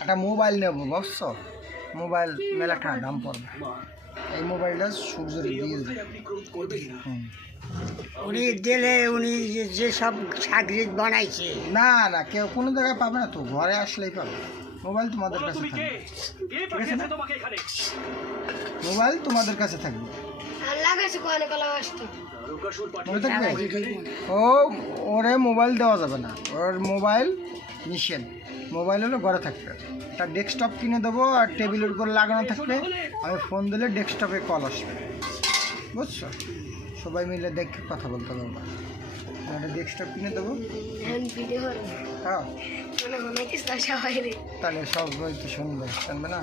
একটা মোবাইল নেব বুঝছো, মোবাইল মেলা টাকা দাম পড়বে। এই মোবাইলটা সূর্যের দিয়ে উনি দিলে উনি যে সব সাগরিদ বানাইছে, না না কেউ কোনো জায়গায় পাবে না, তো ঘরে আসলেই পাবে। মোবাইল তোমাদের কাছে থাকবে, ঠিক আছে না? মোবাইল তোমাদের কাছে থাকবে, মনে থাকবে। ওরে মোবাইল দেওয়া যাবে না, ওর মোবাইল নিষেধ। মোবাইল হলো ঘরে থাকবে। একটা ডেস্কটপ কিনে দেবো, আর টেবিলের উপর লাগানো থাকবে। আমি ফোন দিলে ডেস্কটপে কল আসবে, বুঝছো? সবাই মিলে দেখে কথা বলতে পারবো। একটা ডেস্কটপ কিনে দেবো, হ্যাঁ, তাহলে সবাই তো শুনবে না।